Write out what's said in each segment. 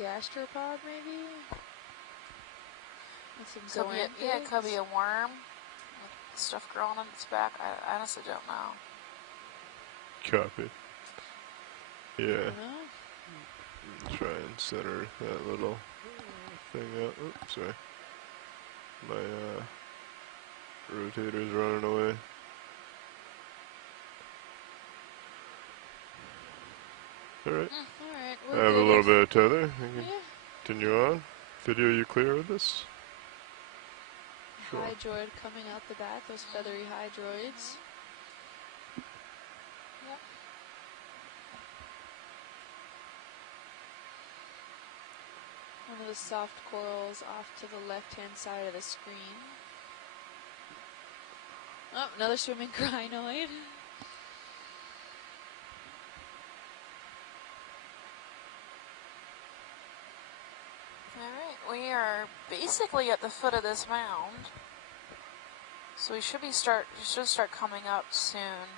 gastropod, maybe? With some Yeah, it could be a worm with stuff growing on its back. I honestly don't know. Copy. Yeah. Try and center that little thing out. Oops, sorry. My rotator's running away. Alright. Alright, I have a little bit of tether. You can continue on. Video, you clear with this? Sure. Hydroid coming out the back, those feathery hydroids. Yep. One of the soft corals off to the left-hand side of the screen. Oh, another swimming crinoid. Alright, we are basically at the foot of this mound. So we should start coming up soon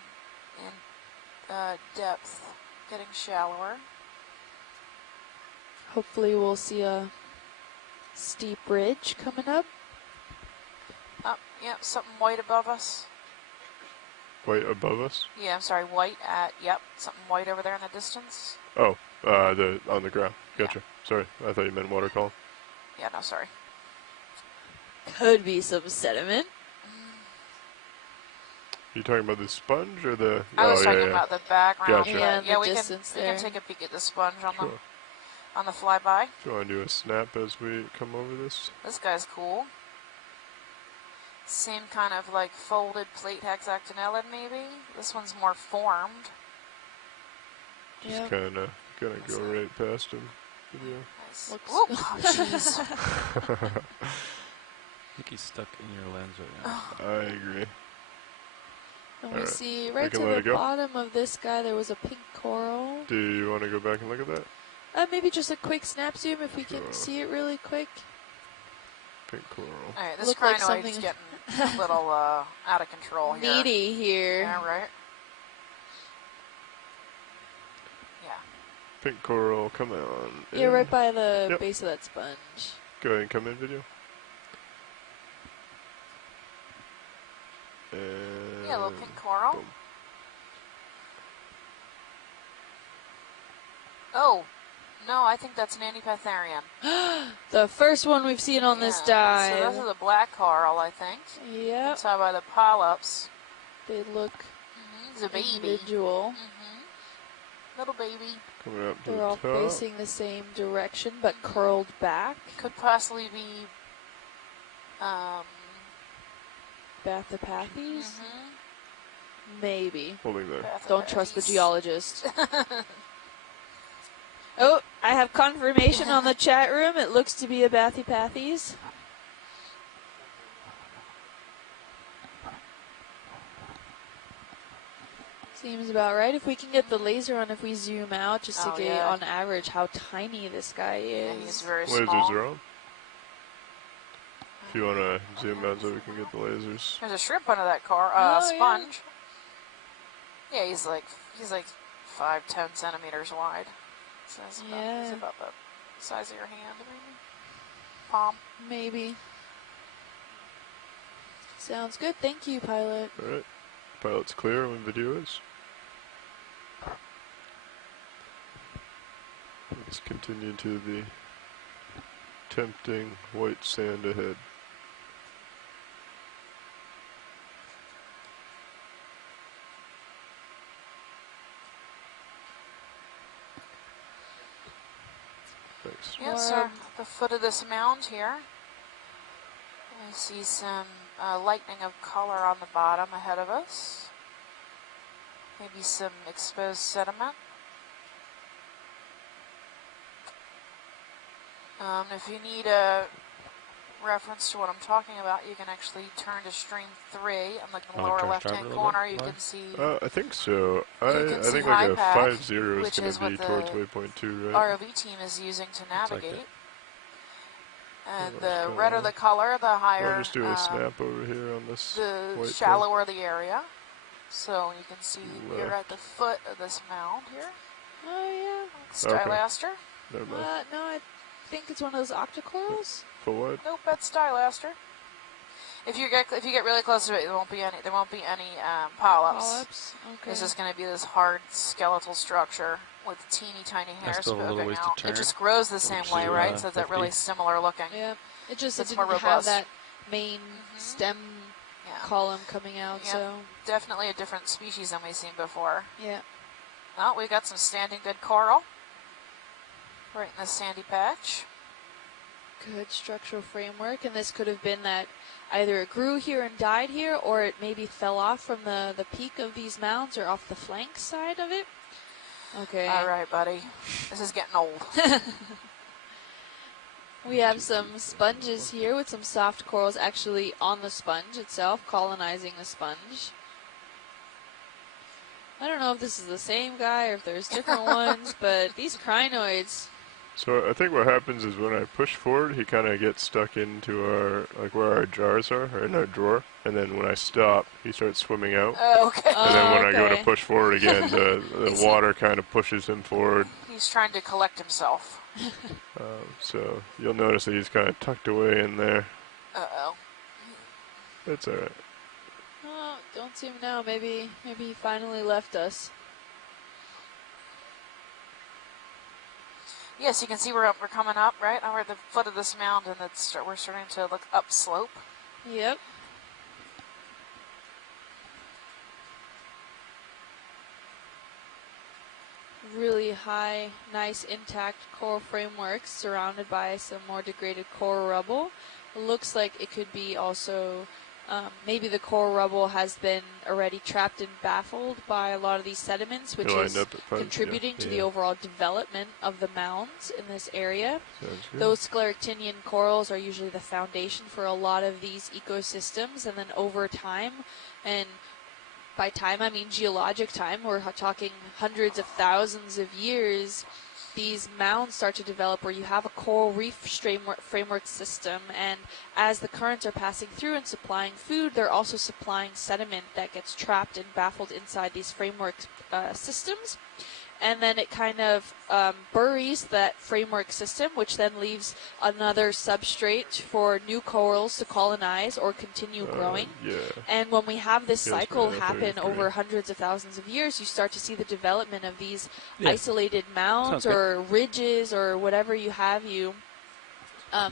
in depth, getting shallower. Hopefully we'll see a steep ridge coming up. Oh, yep, something white above us. White above us? Yeah, I'm sorry, white at, yep, something white over there in the distance. Oh, on the ground. Gotcha. Yeah. Sorry, I thought you meant water column. Yeah, no, sorry. Could be some sediment. You talking about the sponge or the... I was talking about the background. Gotcha. Yeah, we can take a peek at the sponge on the flyby. Do you want to do a snap as we come over this? This guy's cool. Same kind of like folded plate hexactinellid maybe. This one's more formed. Just kind of gonna go right past him. Video. Nice. Looks oh, jeez. I think he's stuck in your lens right now. I agree. And we see right to the bottom of this guy there was a pink coral. Do you want to go back and look at that? Maybe just a quick snap zoom if we can see it really quick. Pink coral. Alright, this crinoid's getting a little out of control here. Needy here. Yeah, right. Yeah. Pink coral, come on. Yeah, right by the base of that sponge. Go ahead and come in, video. Yeah, a little pink coral. Boom. Oh, no, I think that's an Antipatharian. The first one we've seen on this dive. So this is a black coral, I think. Yep. Inside by the polyps. They look it's a baby. Individual. Little baby. Coming up to They're the all top. facing the same direction, but curled back. Could possibly be Bathopathes? Maybe. Holding there. Don't trust the geologist. Oh, I have confirmation on the chat room. It looks to be a Bathopathes. Seems about right. If we can get the laser on, if we zoom out, just to get on average how tiny this guy is. Yeah, he's very lasers small. Are on. If you want to zoom out so we can get the lasers. There's a shrimp under that sponge. Yeah, he's like 5-10 centimeters wide. So he's about the size of your hand, maybe. Palm. Maybe. Sounds good. Thank you, pilot. All right. Pilot's clear when video is. Let's continue to the tempting white sand ahead. Thanks. Yeah, so the foot of this mound here. I see some lightning of color on the bottom ahead of us. Maybe some exposed sediment. If you need a reference to what I'm talking about, you can actually turn to stream 3 on the lower left-hand corner. You can see. I think so. I think like a 5-0 is going to be towards waypoint 2, right? ROV team is using to navigate. And the redder the color, the higher. I'll just do a snap over here on this. The shallower the area. So you can see you're at the foot of this mound here. Oh yeah. Stylaster. Never mind. No, I think it's one of those octocorals. For what? Nope, that's Stylaster. If you get really close to it, there won't be any polyps. Polyps. Okay. It's just going to be this hard skeletal structure with teeny tiny hairs poking out. It just grows the same way, right? So it's really similar looking. Yeah. It just it's didn't have that main stem column coming out. Yeah. So definitely a different species than we've seen before. Yeah. Oh, we got some standing good coral right in the sandy patch. Good structural framework, and this could have been that either it grew here and died here, or it maybe fell off from the peak of these mounds or off the flank side of it. Okay. All right, buddy. This is getting old. We have some sponges here with some soft corals actually on the sponge itself, colonizing the sponge. I don't know if this is the same guy or if there's different ones, but these crinoids. So I think what happens is when I push forward, he kind of gets stuck into our, like where our jars are, or in our drawer. And then when I stop, he starts swimming out. Oh, okay. And then when I go to push forward again, the water kind of pushes him forward. He's trying to collect himself. So you'll notice that he's kind of tucked away in there. Uh-oh. That's all right. Oh, don't see him now. Maybe he finally left us. Yes, you can see we're coming up, right? We're at the foot of this mound, and we're starting to look upslope. Yep. Really high, nice, intact coral frameworks surrounded by some more degraded coral rubble. It looks like it could be also maybe the coral rubble has been already trapped and baffled by a lot of these sediments, which is contributing to the overall development of the mounds in this area. Those scleractinian corals are usually the foundation for a lot of these ecosystems, and then over time, and by time I mean geologic time, we're talking hundreds of thousands of years, these mounds start to develop where you have a coral reef framework system, and as the currents are passing through and supplying food, they're also supplying sediment that gets trapped and baffled inside these framework systems. And then it kind of buries that framework system, which then leaves another substrate for new corals to colonize or continue growing. And when we have this cycle happen over hundreds of thousands of years, you start to see the development of these isolated mounds or ridges or whatever you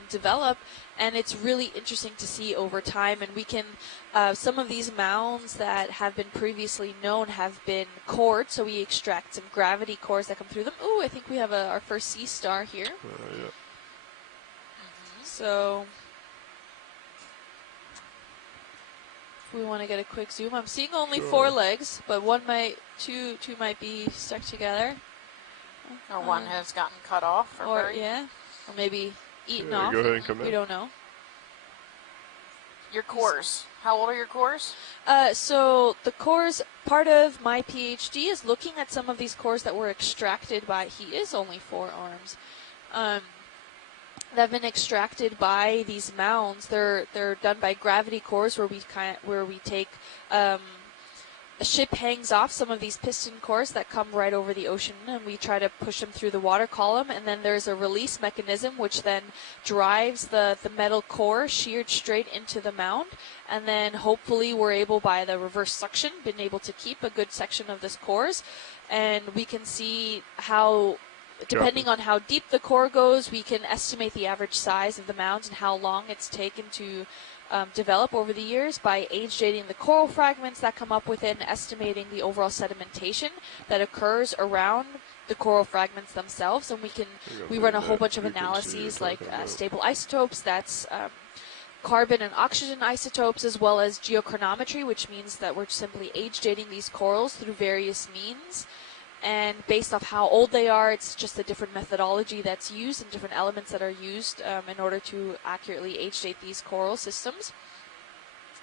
develop. And it's really interesting to see over time. And we can, some of these mounds that have been previously known have been cored, so we extract some gravity cores that come through them. Ooh, I think we have our first sea star here. So, if we want to get a quick zoom, I'm seeing only 4 legs, but two might be stuck together. Or one has gotten cut off. Or maybe eaten off. Go ahead and come in. We don't know. Your cores. How old are your cores? So the cores, part of my PhD is looking at some of these cores that were extracted by, he is only 4 arms, that have been extracted by these mounds. They're done by gravity cores where we take, a ship hangs off some of these piston cores that come right over the ocean, and we try to push them through the water column, and then there's a release mechanism which then drives the metal core sheared straight into the mound, and then hopefully we're able, by the reverse suction, been able to keep a good section of this cores, and we can see how, depending on how deep the core goes, we can estimate the average size of the mounds and how long it's taken to develop over the years by age dating the coral fragments that come up with it and estimating the overall sedimentation that occurs around the coral fragments themselves. And we run a whole bunch of analyses like stable isotopes, that's carbon and oxygen isotopes, as well as geochronometry, which means that we're simply age dating these corals through various means. And based off how old they are, it's just a different methodology that's used and different elements that are used in order to accurately age date these coral systems.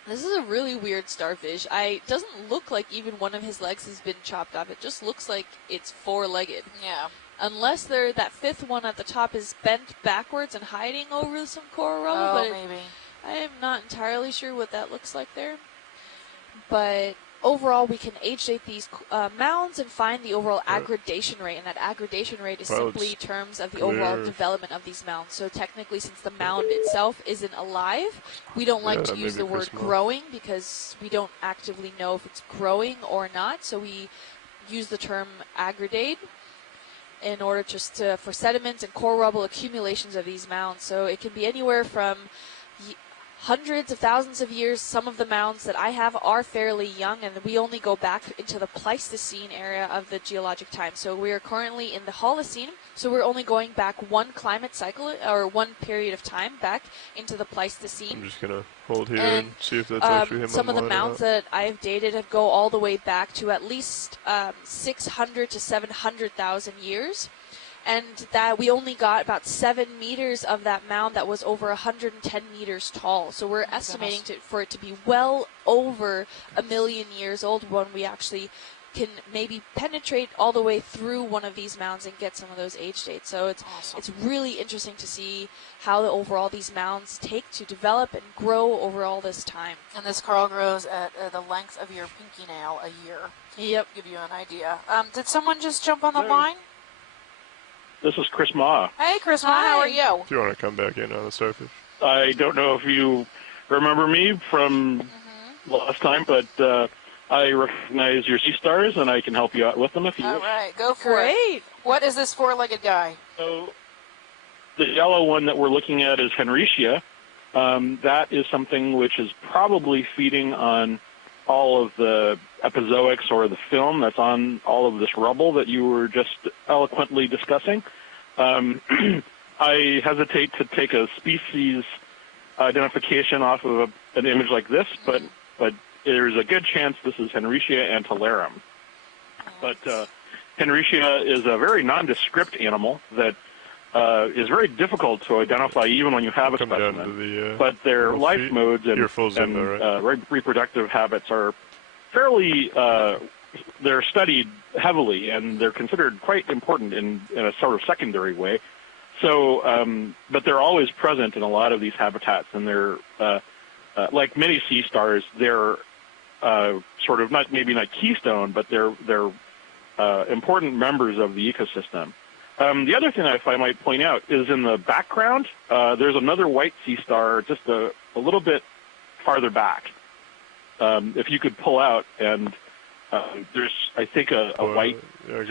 This is a really weird starfish. It doesn't look like even one of his legs has been chopped off. It just looks like it's 4-legged. Yeah. Unless that 5th one at the top is bent backwards and hiding over some coral rubble. Oh, maybe. I am not entirely sure what that looks like there. But overall we can age date these mounds and find the overall aggradation rate, and that aggradation rate is simply terms of the overall development of these mounds. So technically, since the mound itself isn't alive, we don't like to use the word growing because we don't actively know if it's growing or not. So we use the term aggradate in order just for sediments and core rubble accumulations of these mounds. So it can be anywhere from hundreds of thousands of years. Some of the mounds that I have are fairly young, and we only go back into the Pleistocene area of the geologic time. So we are currently in the Holocene, so we're only going back one climate cycle, or one period of time back into the Pleistocene. I'm just going to hold here and see if that's actually him. Some of the mounds that I've dated go all the way back to at least 600 to 700,000 years. And that we only got about 7 meters of that mound that was over 110 meters tall. So we're estimating for it to be well over 1 million years old when we actually can maybe penetrate all the way through one of these mounds and get some of those age dates. So it's really interesting to see how overall these mounds take to develop and grow over all this time. And this coral grows at the length of your pinky nail a year. Yep. Give you an idea. Did someone just jump on the line? This is Chris Ma. Hey, Chris Ma, how are you? If you want to come back in on the starfish. I don't know if you remember me from last time, but I recognize your sea stars, and I can help you out with them if you wish. All right, go for it. What is this four-legged guy? So the yellow one that we're looking at is Henricia. That is something which is probably feeding on all of the epizoics or the film that's on all of this rubble that you were just eloquently discussing. I hesitate to take a species identification off of an image like this, but there's a good chance this is Henricia antillarum. But Henricia is a very nondescript animal that is very difficult to identify even when you have a specimen. But their life modes and reproductive habits are fairly, they're studied heavily, and they're considered quite important in a sort of secondary way. So, but they're always present in a lot of these habitats, and they're, like many sea stars, they're sort of maybe not keystone, but they're important members of the ecosystem. The other thing I might point out is in the background, there's another white sea star just a little bit farther back. If you could pull out, and there's, I think, a white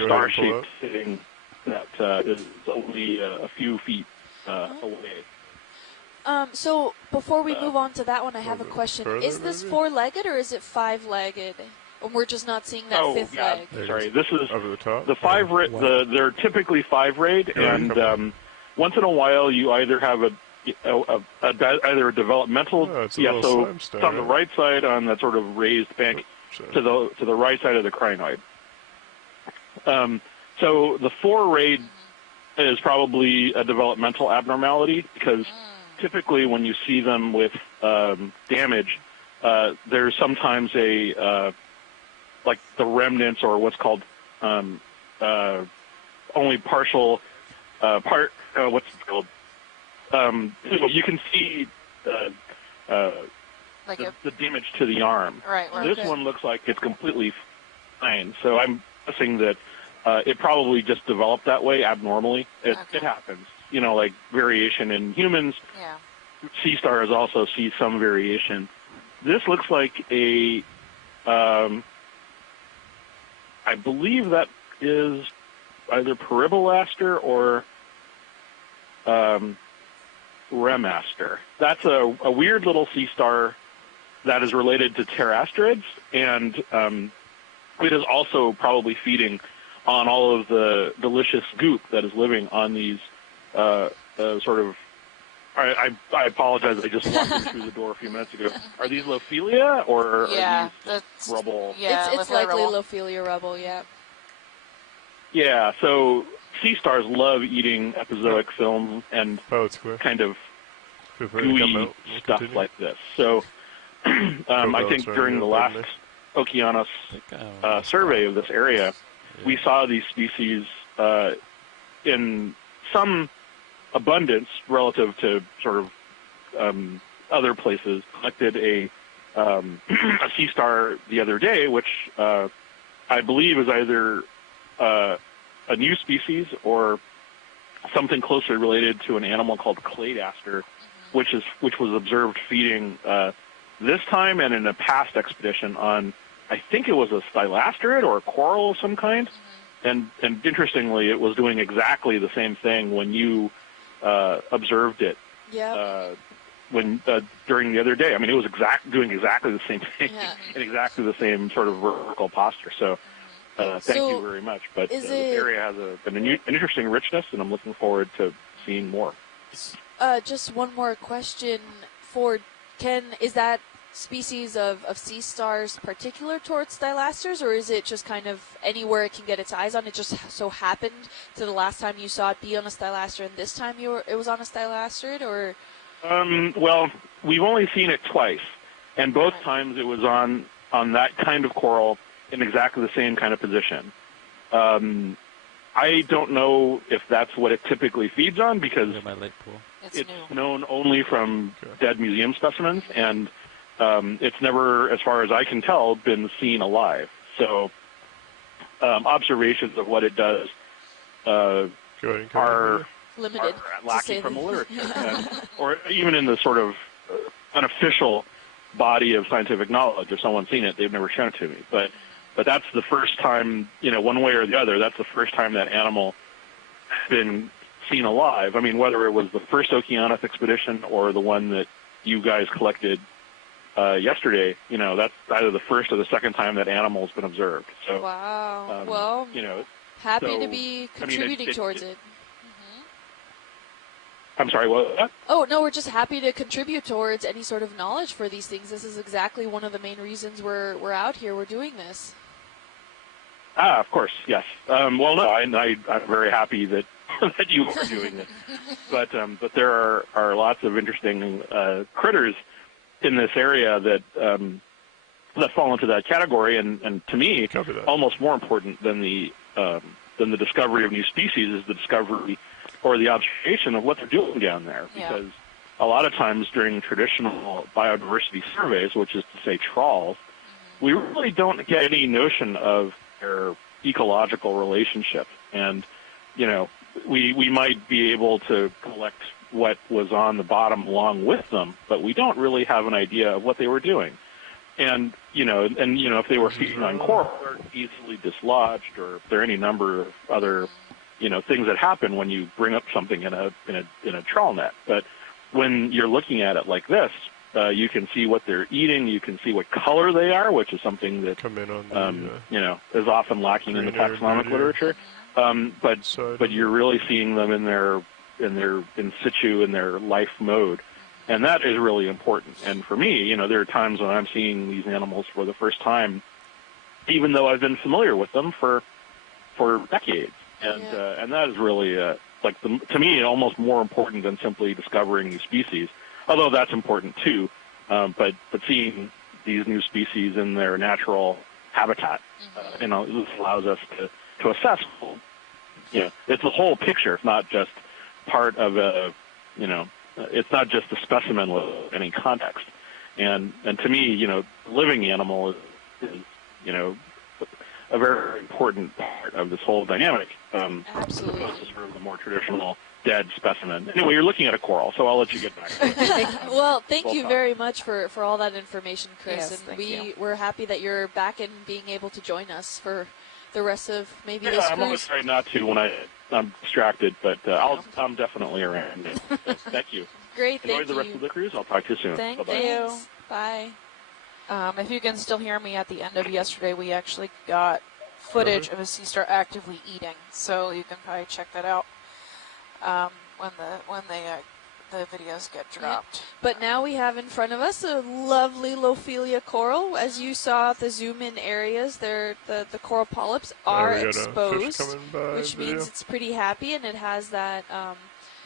star-shaped thing that is only a few feet away. So before we move on to that one, I have a question. Is this four-legged or is it five-legged? And we're just not seeing that fifth leg. Sorry, this is over the top. They're typically five-rayed, and once in a while you either have either a developmental. So it's on the right side on that sort of raised bank to the right side of the crinoid. So the four-rayed is probably a developmental abnormality because typically when you see them with damage, there's sometimes like the remnants or what's called only partial what's it called? You can see like the damage to the arm. Right. This one looks like it's completely fine. So I'm guessing that it probably just developed that way abnormally. It happens. You know, like variation in humans. Yeah. Sea stars also see some variation. This looks like a I believe that is either Peribolaster or Remaster. That's a weird little sea star that is related to pterasterids, and it is also probably feeding on all of the delicious goop that is living on these sort of... I apologize, I just walked in through the door a few minutes ago. Are these Lophelia, or are these rubble? Yeah, it's likely Lophelia rubble, yeah. Yeah, so sea stars love eating epizoic film and kind of gooey stuff like this. So I think during the last Okeanos survey of this area, we saw these species in some abundance relative to sort of other places. Collected a a sea star the other day, which I believe is either a new species or something closely related to an animal called cladaster, which was observed feeding this time and in a past expedition on, I think it was a stylasterid or a coral of some kind. And interestingly, it was doing exactly the same thing when you observed it. During the other day. I mean, it was doing exactly the same thing in exactly the same sort of vertical posture. So, thank you very much. But this area has an interesting richness, and I'm looking forward to seeing more. Just one more question for Ken. Is that species of sea stars particular towards thylasters, or is it just kind of anywhere it can get its eyes on? It just so happened to the last time you saw it be on a stylaster, and this time it was on a stylasterid, or? Well, we've only seen it twice, and both times it was on that kind of coral in exactly the same kind of position. I don't know if that's what it typically feeds on, because it's known only from dead museum specimens, and it's never, as far as I can tell, been seen alive. So observations of what it does are limited, lacking from the literature, or even in the sort of unofficial body of scientific knowledge. If someone's seen it, they've never shown it to me. But that's the first time, one way or the other, that's the first time that animal has been seen alive. I mean, whether it was the first Okeanos expedition or the one that you guys collected yesterday, that's either the first or the second time that animal's been observed. So, wow. Well, happy to be contributing towards it. I'm sorry, what was that? Oh, no, we're just happy to contribute towards any sort of knowledge for these things. This is exactly one of the main reasons we're out here. We're doing this. Of course, yes. Well, no, I'm very happy that that you are doing it. But there are lots of interesting critters in this area that fall into that category, and to me, almost more important than the discovery of new species is the discovery or the observation of what they're doing down there. Because a lot of times during traditional biodiversity surveys, which is to say trawls, we really don't get any notion of their ecological relationship. And, we might be able to collect what was on the bottom along with them, but we don't really have an idea of what they were doing. And, if they were feeding on coral, they're easily dislodged, or if there are any number of other things that happen when you bring up something in a trawl net. But when you're looking at it like this, you can see what they're eating. You can see what color they are, which is something that is often lacking in the taxonomic literature. But you're really seeing them in their in situ, in their life mode, and that is really important. And for me, there are times when I'm seeing these animals for the first time, even though I've been familiar with them for decades. And that is really, to me, almost more important than simply discovering new species, although that's important too. But seeing these new species in their natural habitat, this allows us to assess. It's the whole picture. It's not just part of it's not just a specimen with any context. And to me, living animal is a very important part of this whole dynamic. Absolutely. As opposed to sort of the more traditional dead specimen. Anyway, you're looking at a coral, so I'll let you get back to it. Well, thank you very much for all that information, Chris. Yes, and we're happy that you're back and being able to join us for the rest of maybe this cruise. I'm always trying not to when I'm distracted, but I'm definitely around. So, thank you. Great, Enjoy the rest of the cruise. I'll talk to you soon. Thank Bye-bye. you. Bye. If you can still hear me, at the end of yesterday, we actually got footage of a sea star actively eating, so you can probably check that out when the videos get dropped. But now we have in front of us a lovely Lophelia coral. As you saw at the zoom-in areas, the coral polyps are exposed, which means it's pretty happy, and it has that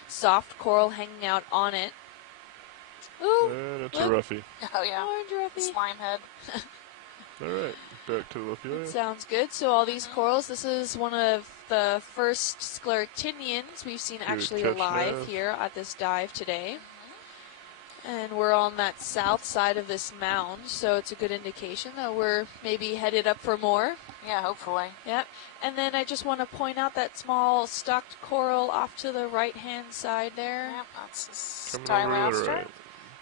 soft coral hanging out on it. Ooh, and it's a roughie. Oh, yeah. Orange roughie. Slime head. All right, back to Lophelia. Sounds good. So all these corals, this is one of the first scleractinians we've seen actually alive here at this dive today. And we're on that south side of this mound, so it's a good indication that we're maybe headed up for more. Yeah, hopefully. Yep. And then I just want to point out that small stocked coral off to the right-hand side there. Yep, that's a Coming over to the stylaster. right.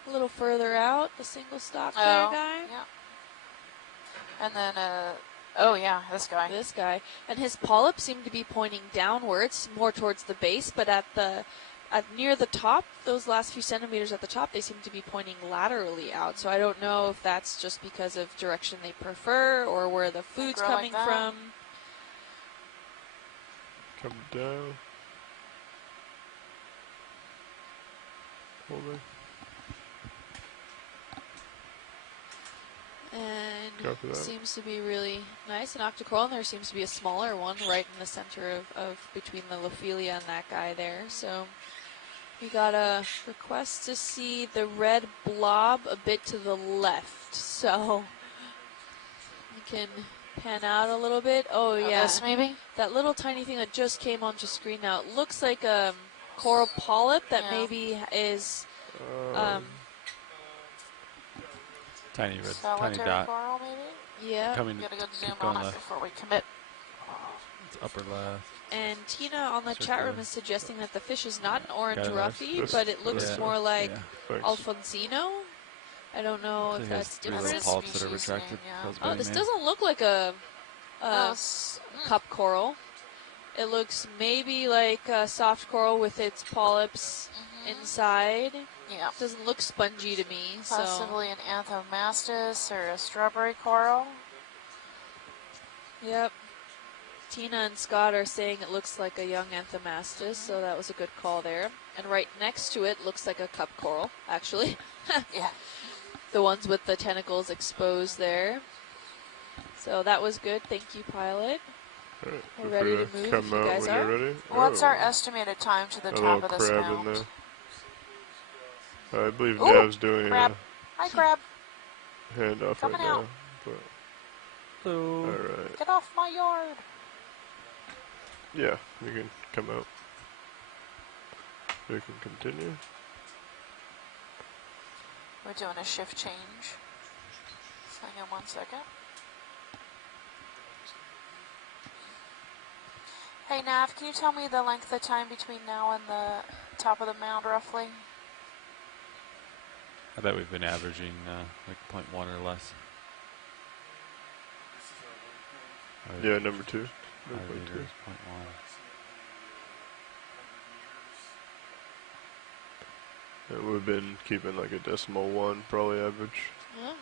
A little further out, the single stock there guy. Yeah. And then, oh yeah, this guy. This guy. And his polyps seem to be pointing downwards, more towards the base, but at near the top, those last few centimeters at the top, they seem to be pointing laterally out. So I don't know if that's just because of direction they prefer or where the food's coming from. Come down. Hold it. And seems to be really nice. An octocoral, and there seems to be a smaller one right in the center of between the Lophelia and that guy there. So we got a request to see the red blob a bit to the left. So you can pan out a little bit. Oh yeah, this maybe? That little tiny thing that just came onto screen now. It looks like a coral polyp that maybe is tiny red, solitary tiny dot. coral, maybe? Yeah. We gotta go zoom on it before we commit. It's upper left. And Tina on the chat room is suggesting that the fish is not an orange Got it. roughy, but it looks more like Alfonsino. I don't know if that's three little different. polyps that are retracted. Oh, this doesn't look like a cup coral. It looks maybe like a soft coral with its polyps inside. Yeah. Doesn't look spongy to me. Possibly an anthomastus or a strawberry coral. Yep. Tina and Scott are saying it looks like a young anthomastus, so that was a good call there. And right next to it looks like a cup coral, actually. Yeah. The ones with the tentacles exposed there. So that was good. Thank you, pilot. Right, we're ready to move if you guys are. Ready. What's our estimated time to the top of this crab mound? in there. I believe Nav's doing crab. Hi, crab. Handoff Coming right out. now. But Hello. all right. Get off my yard. Yeah, you can come out. We can continue. We're doing a shift change. Hang on 1 second. Hey Nav, can you tell me the length of time between now and the top of the mound roughly? I bet we've been averaging like 0.1 or less. Yeah, number 2. Our leader is 0.1. And we've been keeping like a decimal 1 probably average. Yeah.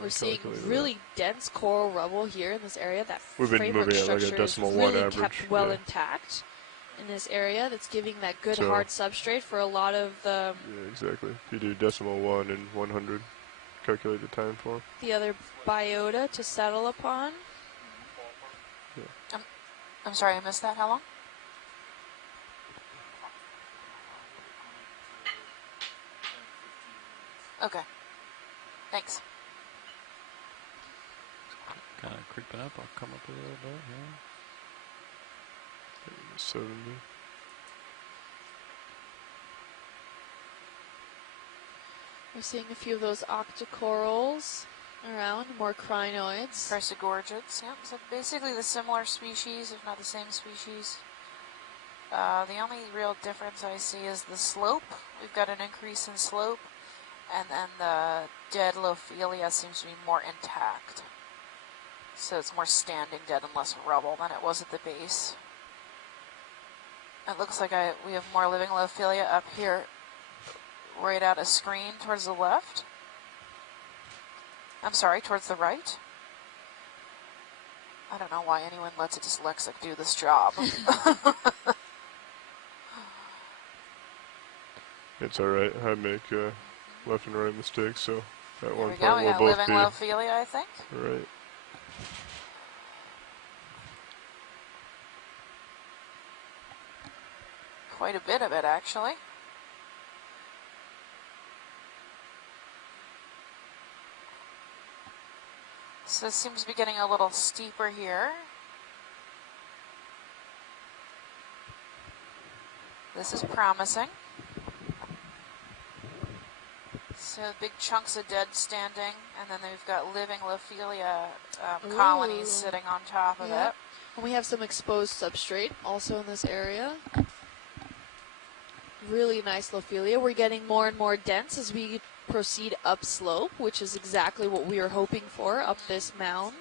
We're seeing really dense coral rubble here in this area. That we've been framework moving at like a structure decimal is 1 really average. kept well intact in this area. That's giving that good hard substrate for a lot of the. Yeah, exactly. If you do decimal 1 and 100, calculate the time for 'em. The other biota to settle upon. Yeah. I'm sorry, I missed that. How long? Okay. Thanks. Kind of creeping up. I'll come up a little bit here. 70. We're seeing a few of those octocorals around, more crinoids. Chrysogorgids, yep. So basically the similar species, if not the same species. The only real difference I see is the slope. We've got an increase in slope, and then the dead Lophelia seems to be more intact. So it's more standing dead and less rubble than it was at the base. It looks like we have more living Lophelia up here, right out of screen towards the left. I'm sorry, towards the right. I don't know why anyone lets a dyslexic do this job. It's alright. I make left and right mistakes, so that one We part will got both living be Lophelia, I think. right. Quite a bit of it, actually. So it seems to be getting a little steeper here. This is promising. So big chunks of dead standing, and then we've got living Lophelia colonies sitting on top of it. And we have some exposed substrate also in this area. Really nice Lophelia. We're getting more and more dense as we proceed upslope, which is exactly what we were hoping for up this mound.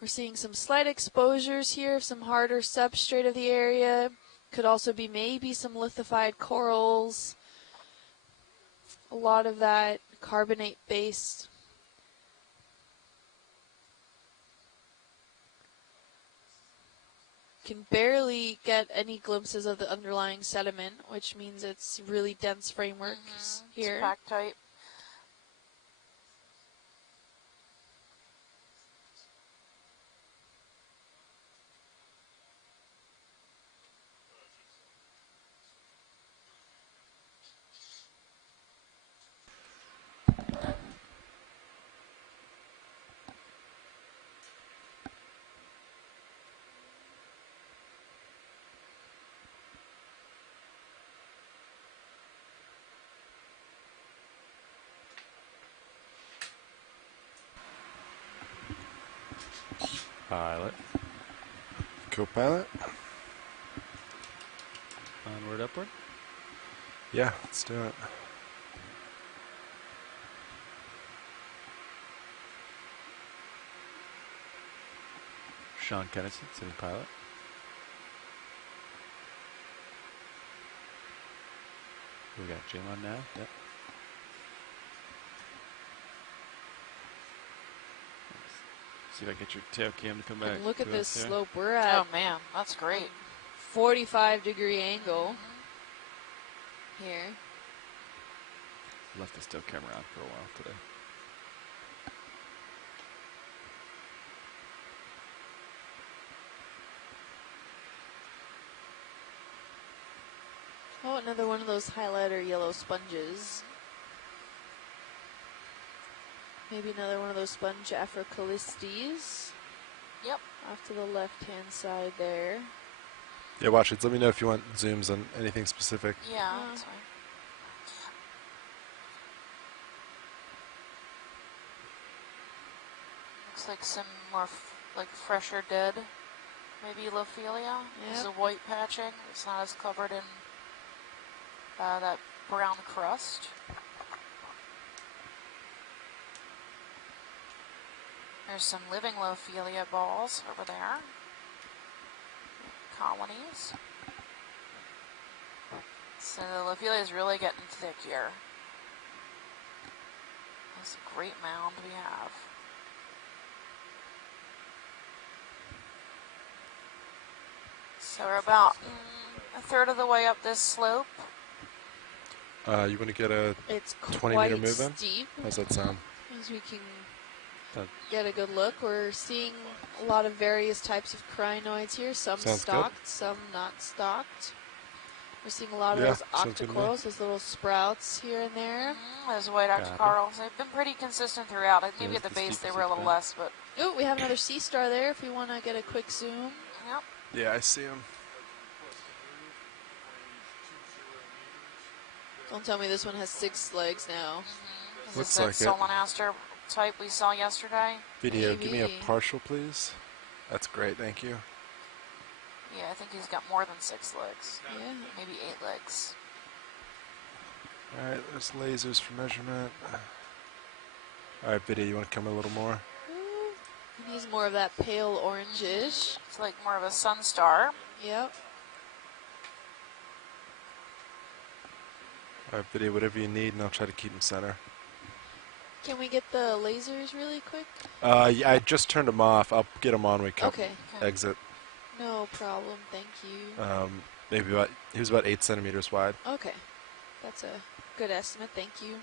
We're seeing some slight exposures here of some harder substrate of the area. Could also be maybe some lithified corals. A lot of that carbonate based. Can barely get any glimpses of the underlying sediment, which means it's really dense frameworks here. It's packed tight. Pilot. Co-pilot? Onward, upward. Yeah, let's do it. Sean Kennison, City Pilot. We got Jim on now. Yep. See if I get your tail cam to come back. And look at to this us here. slope. We're at Oh man, that's great. 45-degree angle here. Left the still camera on for a while today. Oh, another one of those highlighter yellow sponges. Maybe another one of those sponge Afrocalistes. Yep. Off to the left-hand side there. Yeah, watch it. Let me know if you want zooms on anything specific. Yeah, that's fine. Looks like some more like fresher dead. Maybe Lophelia. There's a white patching. It's not as covered in that brown crust. There's some living Lophelia balls over there. Colonies. So the Lophelia is really getting thick here. That's a great mound we have. So we're about a third of the way up this slope. You want to get a It's 20-meter quite move in? steep. How's that sound? As we can That- get a good look. We're seeing a lot of various types of crinoids here. Some Sounds good. stocked, some not stocked. We're seeing a lot of Yeah, those sounds good to me. octocorals, those little sprouts here and there. Those white octocorals. They've been pretty consistent throughout. Maybe at the the base they steepest were a it's little been. less, but Oh, we have another sea star there if we want to get a quick zoom. yep. Yeah, I see him. Don't tell me this one has 6 legs now. Is Looks this that like it. Solanaster type we saw yesterday? Video, give me a Maybe. partial, please. That's great, thank you. Yeah, I think he's got more than 6 legs. Yeah. Maybe 8 legs. All right, there's lasers for measurement. All right, Video, you want to come a little more? Ooh, and he's more of that pale orangish. It's like more of a sun star. Yep. All right, Video, whatever you need, and I'll try to keep him center. Can we get the lasers really quick? Yeah, I just turned them off. I'll get them on when we come Okay. exit. No problem. Thank you. Maybe about, he was about 8 centimeters wide. Okay. That's a good estimate. Thank you.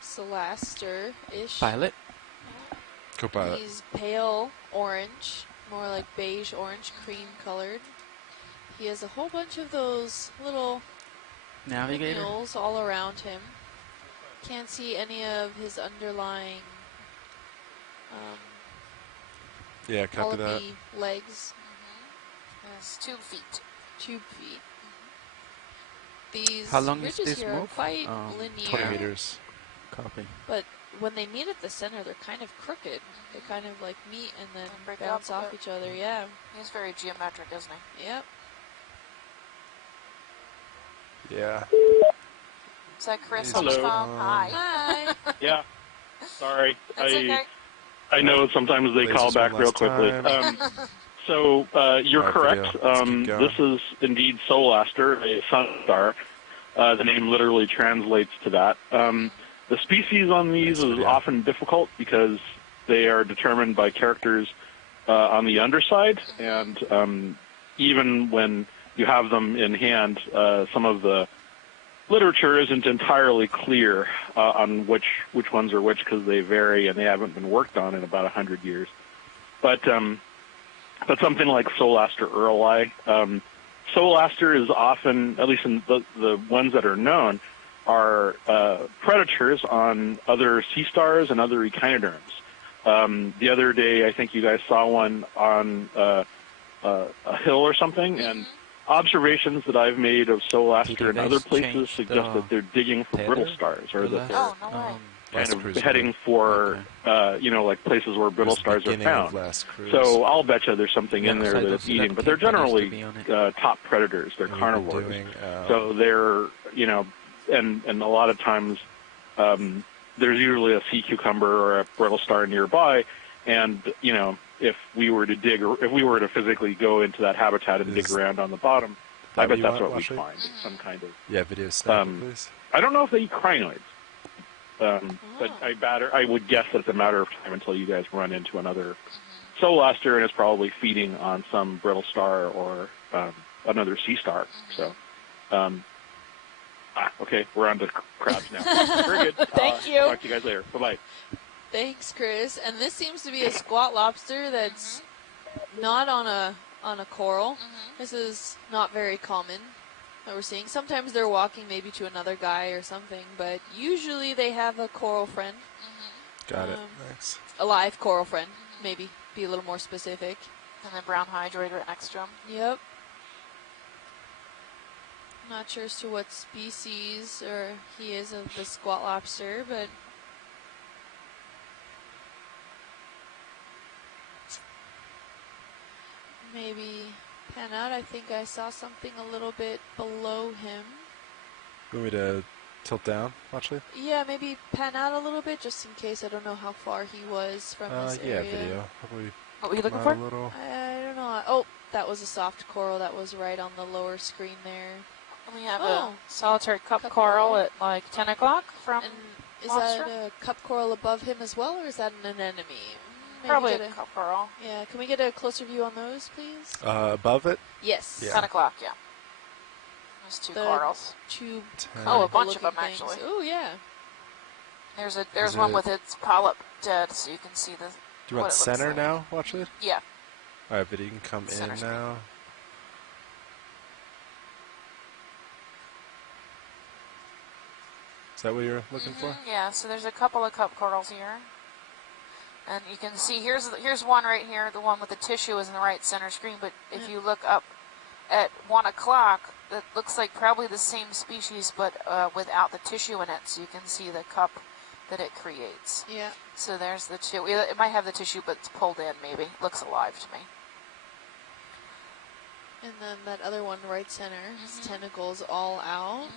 Solaster-ish. Pilot. Co-pilot. He's pale orange, more like beige orange, cream colored. He has a whole bunch of those little Navigator. pinnules all around him. Can't see any of his underlying Yeah, copy that. polypy legs, It's 2 feet. tube feet. these How long is ridges this here are move? quite 20 linear, meters. Copy. but when they meet at the center, they're kind of crooked. They kind of like meet and then And break bounce up a off bit. each other. Yeah. He's very geometric, isn't he? Yep. Yeah. Is that Chris He's on the Hello. phone? Hi. Hi. Yeah. Sorry. That's okay. I know sometimes they call Lasers back one real last quickly. time. So you're Alright, correct. video. Let's keep going. This is indeed Solaster, a sun star. The name literally translates to that. The species on these Nice is video. often difficult because they are determined by characters on the underside, and even when you have them in hand, some of the literature isn't entirely clear on which ones are which because they vary and they haven't been worked on in about 100 years. But something like Solaster Earli, Solaster is often, at least in the ones that are known, are predators on other sea stars and other echinoderms. The other day, I think you guys saw one on a hill or something, and observations that I've made of Solaster in other places suggest that they're digging for brittle stars, or that they're Oh, no way. Last kind of cruise heading for, like places where brittle stars are found. Last cruise. So I'll bet you there's something in there so that's those eating, but they're companies to generally be on it. top predators. They're And we've been carnivores. doing, So they're, and a lot of times there's usually a sea cucumber or a brittle star nearby, and, if we were to physically go into that habitat and dig around on the bottom, I bet that's what we'd find. Some kind of. Yeah, video snap, please. I don't know if they eat crinoids. But I would guess that it's a matter of time until you guys run into another Solaster, and it's probably feeding on some brittle star or another sea star. So, okay, we're on to crabs now. Very good. Thank you. Talk to you guys later. Bye-bye. Thanks, Chris. And this seems to be a squat lobster that's not on a coral. This is not very common that we're seeing. Sometimes they're walking maybe to another guy or something, but usually they have a coral friend. Got it. Thanks. A live coral friend, maybe. Be a little more specific. And the brown hydroid right next to him. Yep. Not sure as to what species or he is of the squat lobster, but maybe pan out. I think I saw something a little bit below him. You want me to tilt down, actually? Yeah, maybe pan out a little bit just in case. I don't know how far he was from this Yeah, area. video. Probably What were you looking not for? a little. I don't know. Oh, that was a soft coral that was right on the lower screen there. We have Oh. a solitary cup Cup coral coral. at like 10 o'clock from And is lobster? that a cup coral above him as well, or is that an anemone? Maybe Probably get a cup coral. Yeah, can we get a closer view on those, please? Above it? Yes. Yeah. 10 o'clock, yeah. There's two The corals. Two 10. Oh, a bunch of them, conical-looking actually. things. Oh, yeah. There's one with its polyp dead, so you can see the. Do you want what it looks center like. now, watch it? Yeah. Alright, video, you can come Center in screen. now. Is that what you're looking for? Yeah, so there's a couple of cup corals here. And you can see, here's one right here. The one with the tissue is in the right center screen, but if you look up at 1 o'clock, it looks like probably the same species, but without the tissue in it, so you can see the cup that it creates. Yeah. So there's the two. It might have the tissue, but it's pulled in, maybe. Looks alive to me. And then that other one right center, his tentacles all out.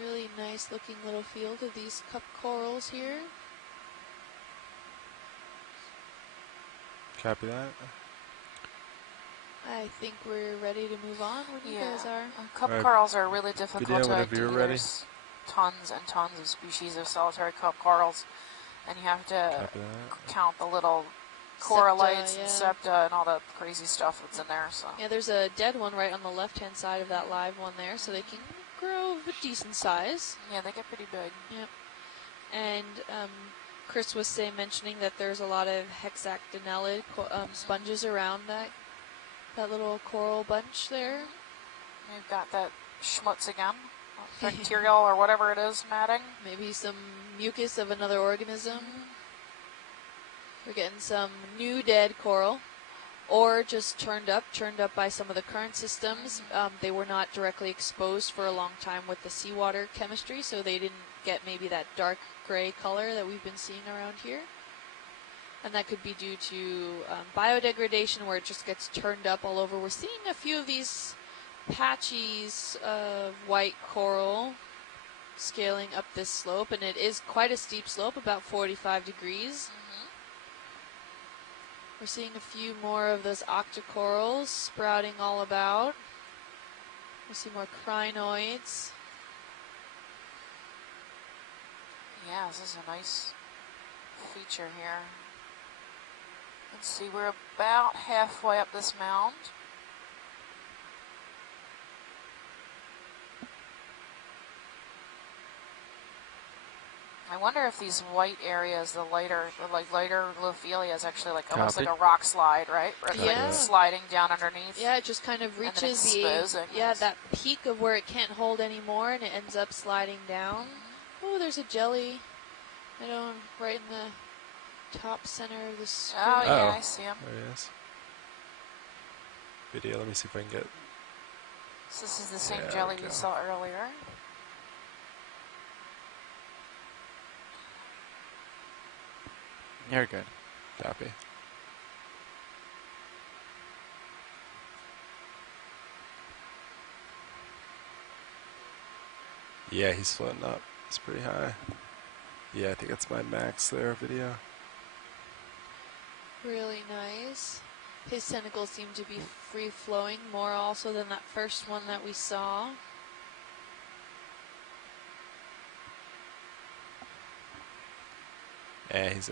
Really nice looking little field of these cup corals here. Copy that. I think we're ready to move on when you guys are. Cup Alright. corals are really difficult Video to whenever you're ID. ready. There's tons and tons of species of solitary cup corals, and you have to Copy that. count the little coralites Septa, and yeah. septa and all the crazy stuff that's in there. So Yeah, there's a dead one right on the left-hand side of that live one there, so they can grow of a decent size. yeah, they get pretty big. Yep. And Chris was mentioning that there's a lot of hexactinellid sponges around that little coral bunch there. We've got that schmutz again, bacterial or whatever it is, matting. Maybe some mucus of another organism. We're getting some new dead coral. or just turned up by some of the current systems. They were not directly exposed for a long time with the seawater chemistry, so they didn't get maybe that dark gray color that we've been seeing around here. And that could be due to biodegradation, where it just gets turned up all over. We're seeing a few of these patches of white coral scaling up this slope, and it is quite a steep slope, about 45 degrees. We're seeing a few more of those octocorals sprouting all about. We see more crinoids. Yeah, this is a nice feature here. Let's see, we're about halfway up this mound. I wonder if these white areas, the lighter Lophelia is actually like almost like a rock slide, right? Where it's like sliding down underneath. Yeah, it just kind of reaches that peak of where it can't hold anymore, and it ends up sliding down. Oh, there's a jelly. I know, right in the top center of the screen. Oh yeah, I see him. There he is. Video. Let me see if I can get. So this is the same jelly we saw earlier. You're good. Copy. Yeah, he's floating up. It's pretty high. Yeah, I think that's my max there video. Really nice. His tentacles seem to be free-flowing more also than that first one that we saw. Yeah, he's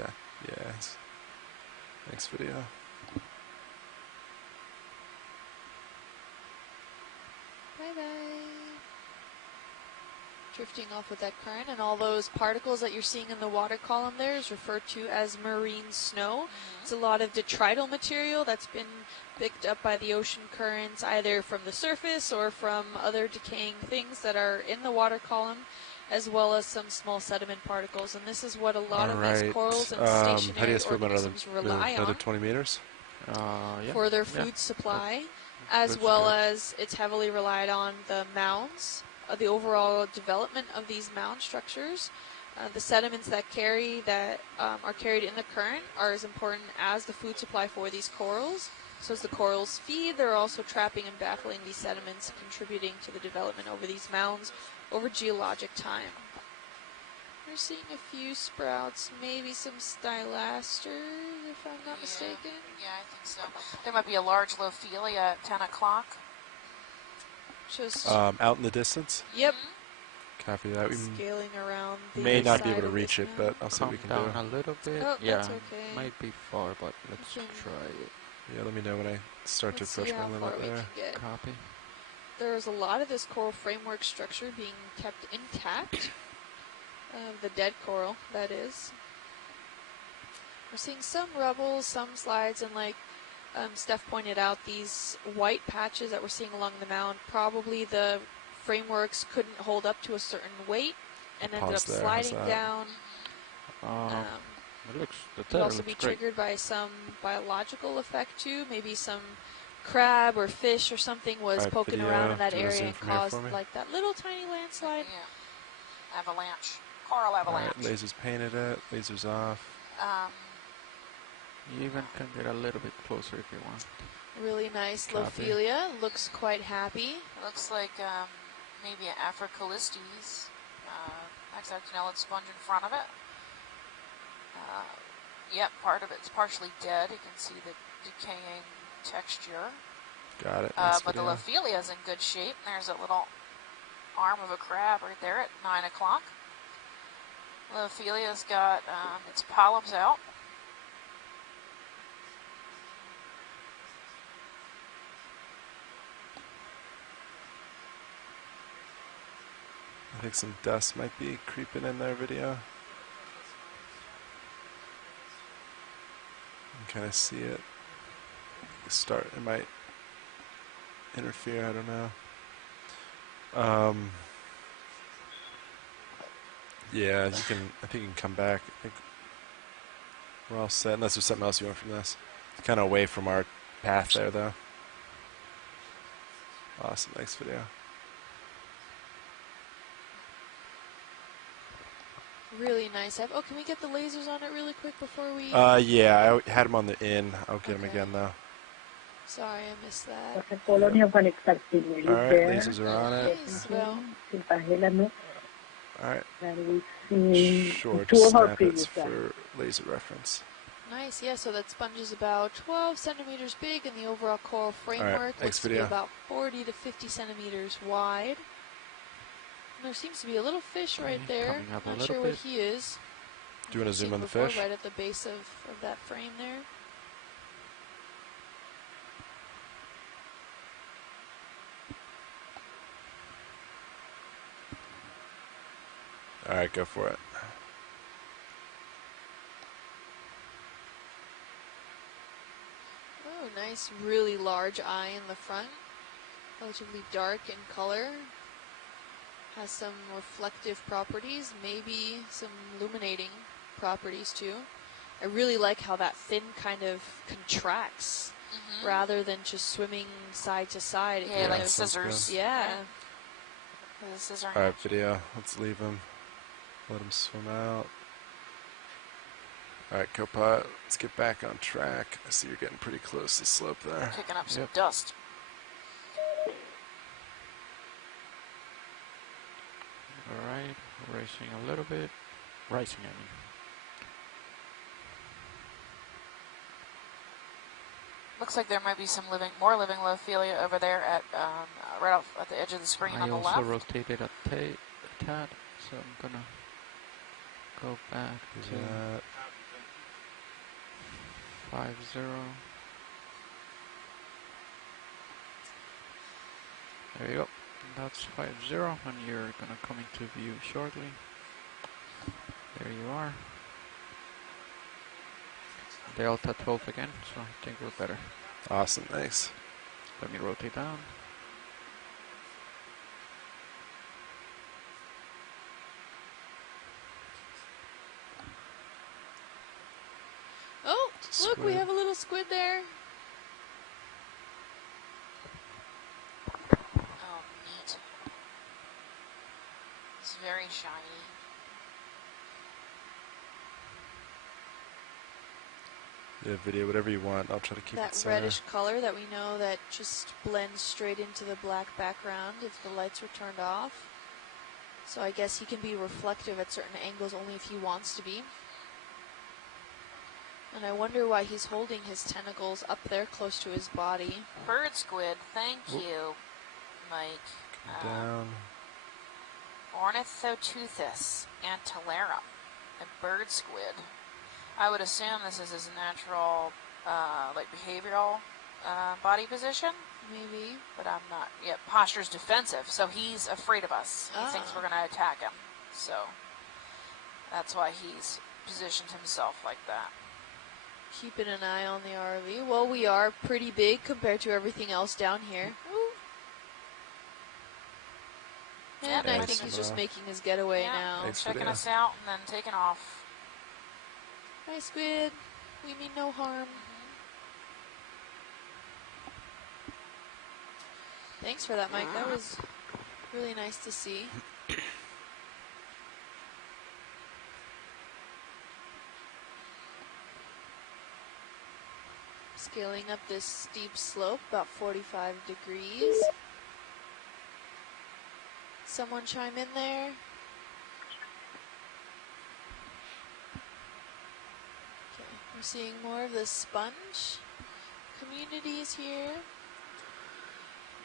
next video. Bye-bye. Drifting off with that current, and all those particles that you're seeing in the water column there is referred to as marine snow. It's a lot of detrital material that's been picked up by the ocean currents, either from the surface or from other decaying things that are in the water column, as well as some small sediment particles. And this is what a lot of these corals and stationary organisms rely on 20 meters? for their food supply, as well as it's heavily relied on the mounds, the overall development of these mound structures. The sediments that are carried in the current are as important as the food supply for these corals. So as the corals feed, they're also trapping and baffling these sediments, contributing to the development over these mounds over geologic time. We're seeing a few sprouts, maybe some stylasters, if I'm not mistaken. Yeah, I think so. There might be a large Lophelia at 10 o'clock. Just out in the distance? Yep. Copy that. We scaling around the may not be side able to of reach this it, but I'll see what we can do. A little bit. Oh, yeah, that's okay. might be far, but let's try it. Yeah, let me know when I start to approach my limit there. Copy. There's a lot of this coral framework structure being kept intact. The dead coral, that is. We're seeing some rubble, some slides, and like Steph pointed out, these white patches that we're seeing along the mound, probably the frameworks couldn't hold up to a certain weight and ended up sliding down. It could also be triggered by some biological effect too. Maybe some crab or fish or something was poking around in that area and caused like that little tiny landslide. Yeah. Avalanche. Coral avalanche. Right, lasers painted it. Lasers off. You even can get a little bit closer if you want. Really nice. Lophelia looks quite happy. It looks like maybe an Afrocolistes hexagonellid sponge in front of it. Yep, part of it's partially dead. You can see the decaying texture. Got it. But the Lophelia is in good shape. There's a little arm of a crab right there at 9 o'clock. Lophelia's got its polyps out. I think some dust might be creeping in their video. You can kind of see it. It might interfere, I don't know. Yeah, I think you can come back. I think we're all set, unless there's something else you want from this. It's kind of away from our path there, though. Awesome. Thanks, video. Really nice. Oh, can we get the lasers on it really quick before we... Yeah, I had them on the in. I'll get them Okay. again, though. Sorry, I missed that. All right, lasers are on it. Nice. Well, All right. Short snippets for laser reference. nice. Yeah, so that sponge is about 12 centimeters big, and the overall coral framework thanks, looks to be video. about 40 to 50 centimeters wide. And there seems to be a little fish right there. coming up a Not little sure what bit. he is. Do you want to zoom on the Before, fish? right at the base of that frame there. All right, go for it. Oh, nice, really large eye in the front. Relatively dark in color. Has some reflective properties, maybe some illuminating properties too. I really like how that fin kind of contracts rather than just swimming side to side. It Yeah, kind like of, scissors. yeah. The scissor All right, hand. video. Let's leave him. Let him swim out. All right, Copilot. Let's get back on track. I see you're getting pretty close to the slope there. Kicking up some dust. Alright, racing a little bit. Rising, I mean. Looks like there might be some more living Lophelia over there at right off at the edge of the screen I on the also left. rotated a tad, so I'm gonna go back to That. 50. There you go. That's 50, and you're gonna come into view shortly. There you are. Delta 12 again, so I think we're better. Awesome, thanks. Let me rotate down. Oh, look, we Squid. have a little squid there. Oh, neat. It's very shiny. Yeah, video, whatever you want. I'll try to keep it That center. reddish color that we know that just blends straight into the black background if the lights were turned off. So I guess he can be reflective at certain angles only if he wants to be. And I wonder why he's holding his tentacles up there close to his body. Bird squid, thank you, Mike. Down. Ornithoteuthis antillarum, a bird squid. I would assume this is his natural, like behavioral body position, Maybe. but I'm not. Yeah, posture's defensive, so he's afraid of us. He thinks we're going to attack him, so that's why he's positioned himself like that. Keeping an eye on the ROV. Well, we are pretty big compared to everything else down here. And I think he's just making his getaway now. Thanks, Checking video. us out and then taking off. Bye, squid. We mean no harm. Thanks for that, Mike. That was really nice to see. Scaling up this steep slope, about 45 degrees. Someone chime in there. Okay, we're seeing more of the sponge communities here.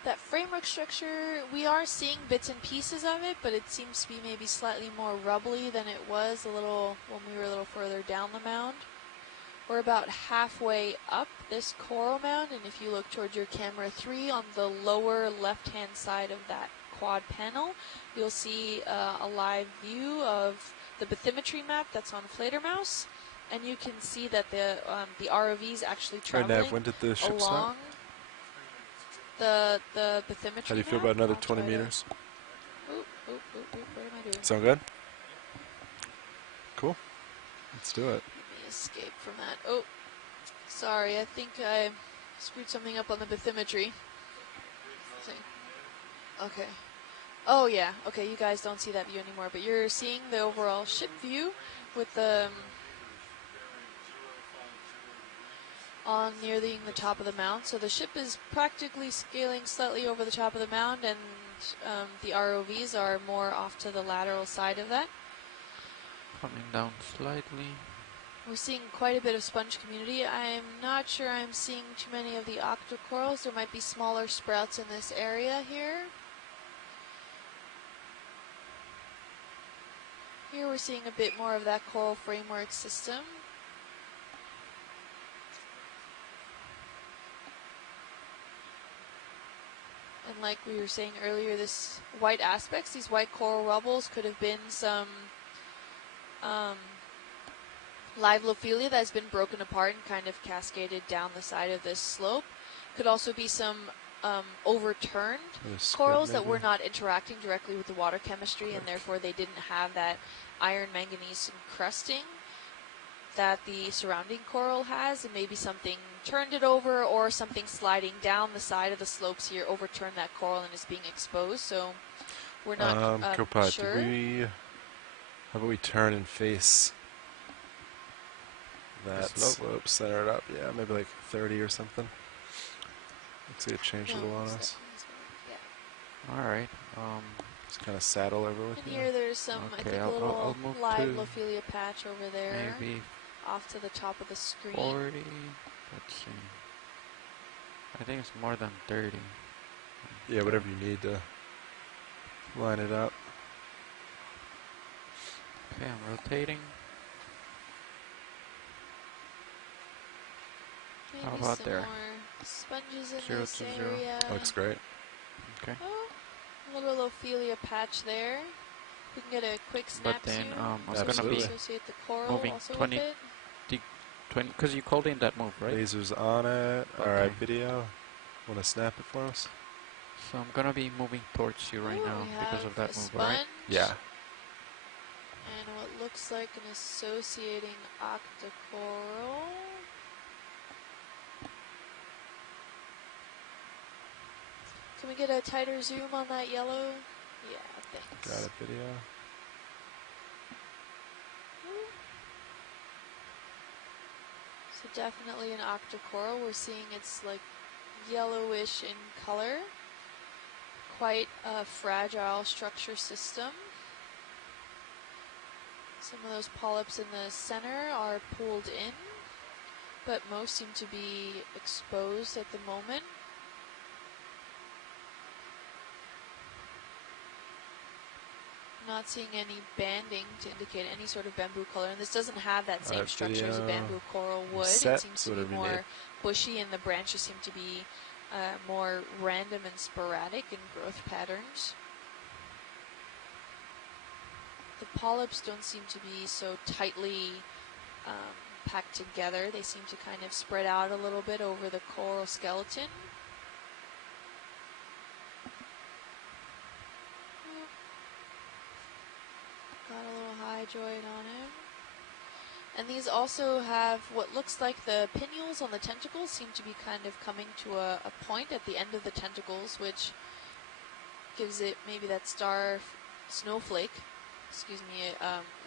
That framework structure, we are seeing bits and pieces of it, but it seems to be maybe slightly more rubbly than it was when we were a little further down the mound. We're about halfway up this coral mound, and if you look towards your camera 3 on the lower left-hand side of that quad panel, you'll see a live view of the bathymetry map that's on Fledermaus, and you can see that the ROV is actually traveling Nev, when did the ship along start? the bathymetry How do you feel map. about another I'll 20 try to- meters? Oop, oop, oop, oop, what am I doing? Sound good? Cool. Let's do it. Let me escape from that. Oh, sorry, I think I Screwed something up on the bathymetry. Okay. Oh yeah. Okay, you guys don't see that view anymore, but you're seeing the overall ship view with the on nearing the top of the mound. So the ship is practically scaling slightly over the top of the mound, and the ROVs are more off to the lateral side of that. Coming down slightly. We're seeing quite a bit of sponge community. I'm not sure I'm seeing too many of the octocorals. There might be smaller sprouts in this area here. Here we're seeing a bit more of that coral framework system. And like we were saying earlier, this white aspects, these white coral rubbles could have been some live Lophelia that has been broken apart and kind of cascaded down the side of this slope. Could also be some overturned corals that were not interacting directly with the water chemistry, and therefore they didn't have that iron manganese encrusting that the surrounding coral has, and maybe something turned it over, or something sliding down the side of the slopes here overturned that coral and is being exposed. So we're not Copilot, sure. How about we turn and face that slope, center it up? Yeah, maybe like 30 or something. Looks like it changed a little on us. Yeah. Alright. Just kind of saddle over with And you. here there's some, I think, a little move live to Lophelia patch over there. maybe Off to the top of the screen. 40. Let's see. I think it's more than 30. Yeah, whatever you need to line it up. Okay, I'm rotating. Maybe How about some there? more sponges in 0 this to 0. area. Looks great. Okay. Oh, a little Ophelia patch there. We can get a quick snap But then zoom. I'm So gonna we be associate the coral moving also 20 with it. 20, because you called in that move, right? Lasers on it. Okay. Alright, video. Want to snap it for us? So I'm gonna be moving towards you right Ooh, now we because have of that a move, sponge right? Yeah. And what looks like an associating octocoral. Can we get a tighter zoom on that yellow? Yeah, thanks. Got it, video. So definitely an octocoral. We're seeing it's like yellowish in color. Quite a fragile structure system. Some of those polyps in the center are pulled in, but most seem to be exposed at the moment. Not seeing any banding to indicate any sort of bamboo color, and this doesn't have that same structure as a bamboo coral would. It seems to be more bushy, and the branches seem to be more random and sporadic in growth patterns. The polyps don't seem to be so tightly packed together. They seem to kind of spread out a little bit over the coral skeleton. Got a little hydroid on him. And these also have what looks like the pinnules on the tentacles seem to be kind of coming to a point at the end of the tentacles, which gives it maybe that star snowflake,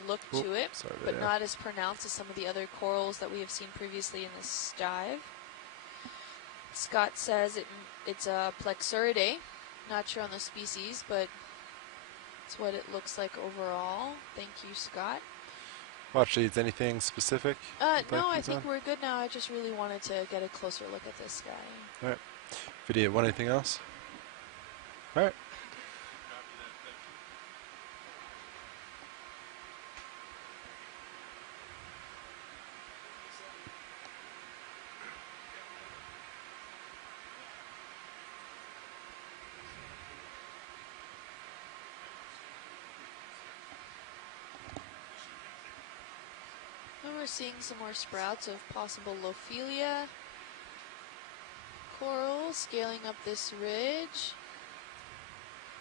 look to it, but not as pronounced as some of the other corals that we have seen previously in this dive. Scott says it's a Plexuridae. Not sure on the species, but it's what it looks like overall. Thank you, Scott. Watch leads, anything specific? No, I think we're good now. I just really wanted to get a closer look at this guy. Alright. Video, want anything else? Alright. We're seeing some more sprouts of possible Lophelia coral scaling up this ridge.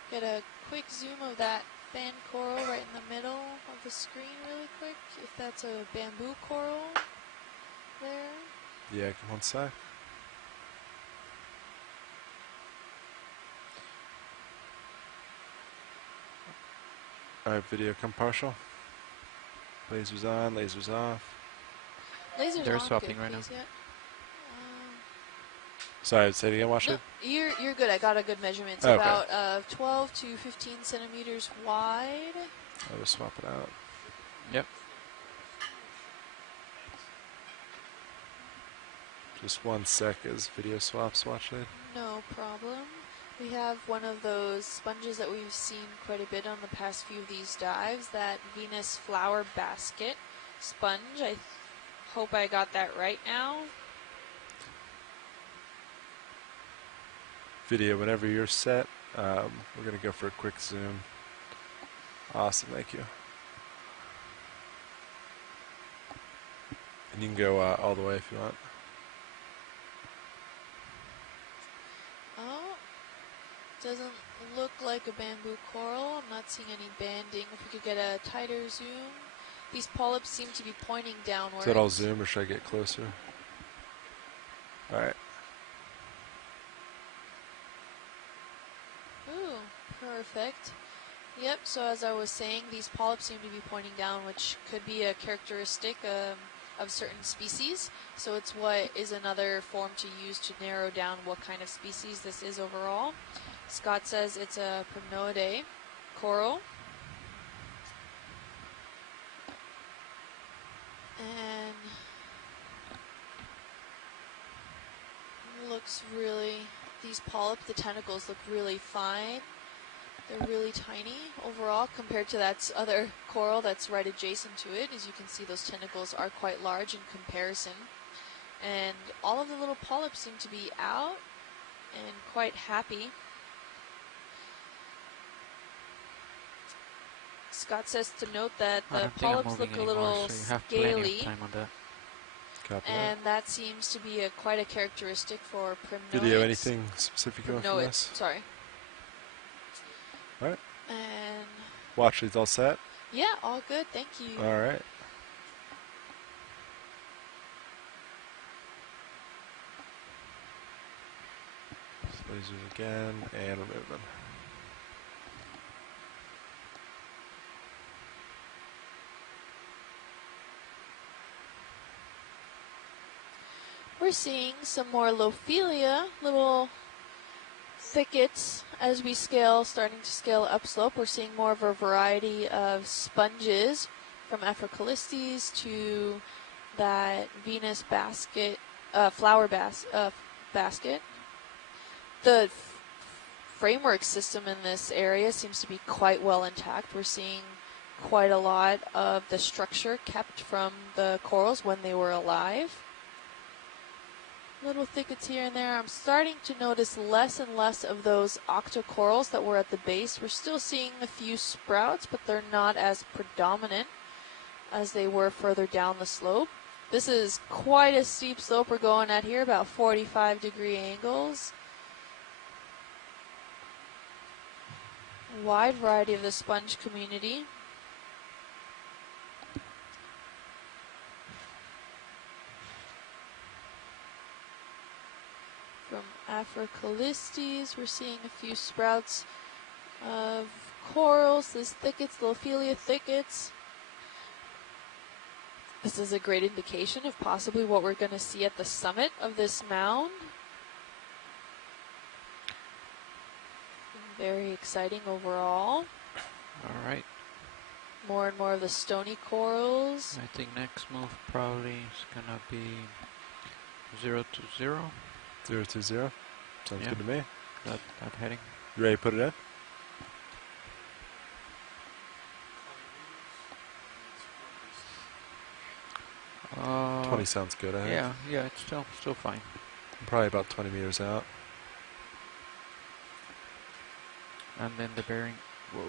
Get a quick zoom of that fan coral right in the middle of the screen really quick, if that's a bamboo coral there. Yeah, give one sec. Alright, video come partial. Lasers on, lasers off. Lasers They're on, swapping good, right now. please, yeah. Sorry, say it again, watch No, it. you're good. I got a good measurement. It's Okay. about 12 to 15 centimeters wide. I'll just swap it out. Yep. Just 1 sec as video swaps, watch it. No problem. We have one of those sponges that we've seen quite a bit on the past few of these dives, that Venus flower basket sponge. I hope I got that right now. Video, whenever you're set, we're going to go for a quick zoom. Awesome, thank you. And you can go all the way if you want. Oh, doesn't look like a bamboo coral. I'm not seeing any banding. If we could get a tighter zoom. These polyps seem to be pointing downwards. Is that all zoom or should I get closer? Alright. Ooh, perfect. Yep, so as I was saying, these polyps seem to be pointing down, which could be a characteristic of certain species. So it's what is another form to use to narrow down what kind of species this is overall. Scott says it's a Primnoidae coral. And looks really, these the tentacles look really fine. They're really tiny overall compared to that other coral that's right adjacent to it. As you can see, those tentacles are quite large in comparison. And all of the little polyps seem to be out and quite happy. Scott says to note that the polyps look a little scaly. And that seems to be quite a characteristic for Primnoids. Video, anything specific you want from this? Sorry. Alright. And watch these all set? Yeah, all good, thank you. Alright. Lasers again, and remove them. We're seeing some more Lophelia, little thickets as we starting to scale upslope. We're seeing more of a variety of sponges, from Aphrocalistes to that Venus basket, flower basket. The framework system in this area seems to be quite well intact. We're seeing quite a lot of the structure kept from the corals when they were alive. Little thickets here and there. I'm starting to notice less and less of those octocorals that were at the base. We're still seeing a few sprouts, but they're not as predominant as they were further down the slope. This is quite a steep slope we're going at here, about 45-degree angles. A wide variety of the sponge community. From Aphrocalistes, we're seeing a few sprouts of corals, these thickets, Lophelia thickets. This is a great indication of possibly what we're going to see at the summit of this mound. Very exciting overall. All right. More and more of the stony corals. I think next move probably is going to be 0 to 0. 0 to 0. Sounds good to me. That heading. You ready to put it in? Uh, 20 sounds good, I think. Yeah, it's still fine. I'm probably about 20 meters out. And then the bearing, whoa.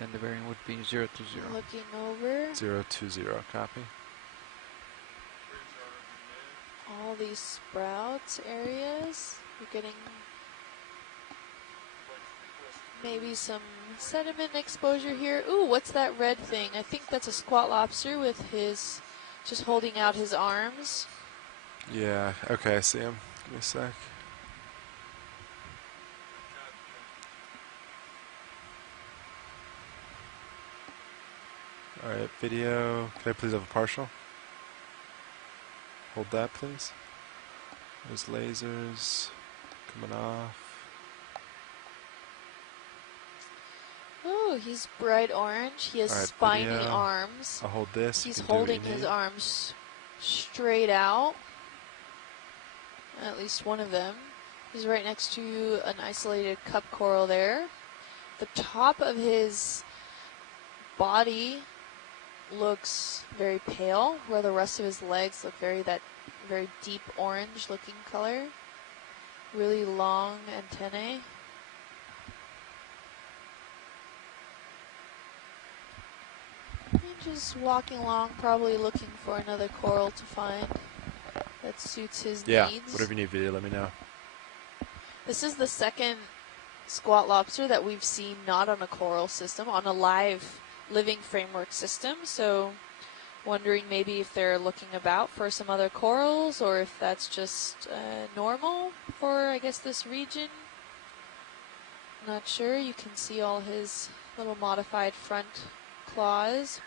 Then the bearing would be 0 to 0. Looking over. 0 to 0, copy. All these sprouts areas. We're getting maybe some sediment exposure here. Ooh, what's that red thing? I think that's a squat lobster with his, just holding out his arms. Yeah, okay, I see him. Give me a sec. Alright, video. Can I please have a partial? Hold that, please. There's lasers coming off. Oh, he's bright orange. He has Alright, spiny video. arms. I'll hold this. He's You can do what holding you his need. arms straight out. At least one of them. He's right next to an isolated cup coral there. The top of his body looks very pale, where the rest of his legs look very deep orange looking color. Really long antennae. And just walking along, probably looking for another coral to find that suits his needs. Whatever you need, video, let me know. This is the second squat lobster that we've seen not on a coral system, on a live living framework system. So wondering maybe if they're looking about for some other corals, or if that's just normal for, I guess, this region. Not sure. You can see all his little modified front claws.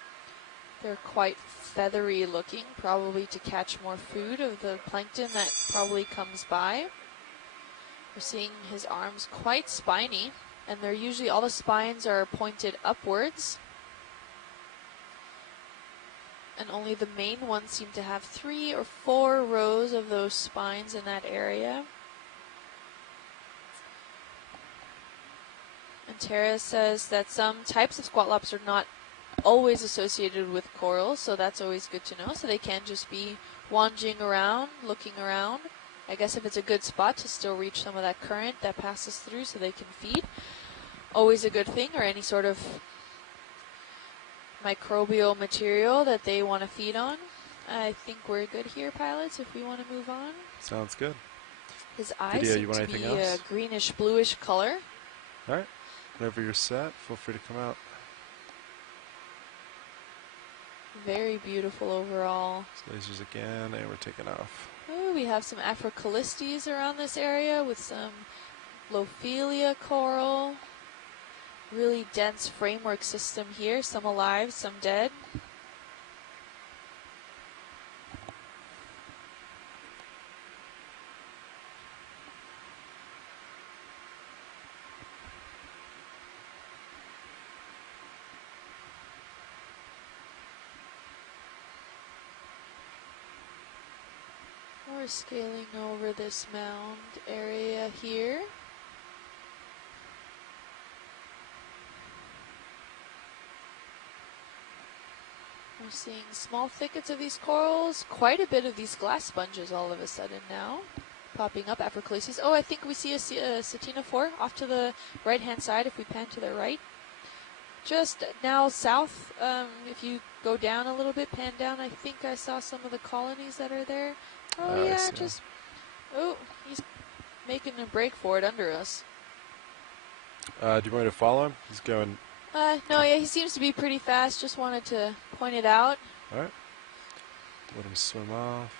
They're quite feathery looking, probably to catch more food of the plankton that probably comes by. We're seeing his arms quite spiny, and they're usually, all the spines are pointed upwards. And only the main ones seem to have 3 or 4 rows of those spines in that area. And Tara says that some types of squat lobsters are not always associated with corals, so that's always good to know. So they can just be wandering around, looking around. I guess if it's a good spot to still reach some of that current that passes through so they can feed, always a good thing, or any sort of microbial material that they want to feed on. I think we're good here, pilots, if we want to move on. Sounds good. His eyes Video, seem you want to be anything else? a greenish-bluish color. Alright. Whenever you're set, feel free to come out. Very beautiful overall. Lasers again, and we're taking off. Ooh, we have some Afrocalistes around this area with some Lophelia coral. Really dense framework system here, some alive, some dead. We're scaling over this mound area here. We're seeing small thickets of these corals, quite a bit of these glass sponges all of a sudden now, popping up. Afrocalistes. Oh, I think we see a Satinophore off to the right-hand side if we pan to the right. Just now south, if you go down a little bit, pan down, I think I saw some of the colonies that are there. Oh, yeah, just... Oh, he's making a break for it under us. Do you want me to follow him? He's going... No, yeah, he seems to be pretty fast. Just wanted to point it out. Alright. Let him swim off.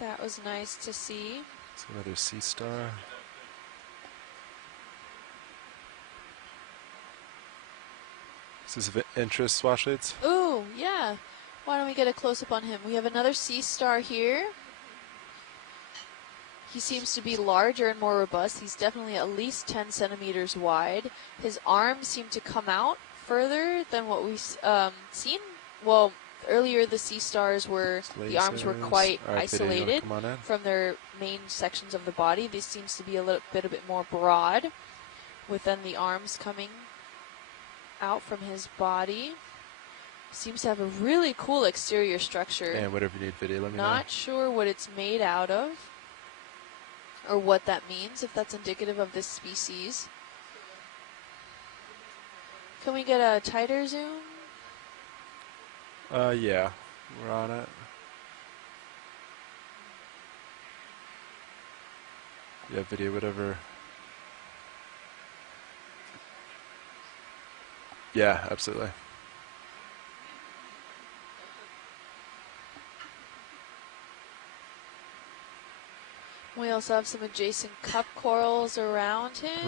That was nice to see. It's another sea star. Is this of interest, Swash Leads? Ooh, yeah. Why don't we get a close-up on him? We have another sea star here. He seems to be larger and more robust. He's definitely at least 10 centimeters wide. His arms seem to come out further than what we've seen. Well, earlier the sea stars were, the arms were quite isolated from their main sections of the body. This seems to be a bit more broad, with then the arms coming out from his body. Seems to have a really cool exterior structure. And whatever you need, video, let me know. Not sure what it's made out of, or what that means, if that's indicative of this species. Can we get a tighter zoom? Yeah, we're on it. Yeah, video, whatever. Yeah, absolutely. We also have some adjacent cup corals around him.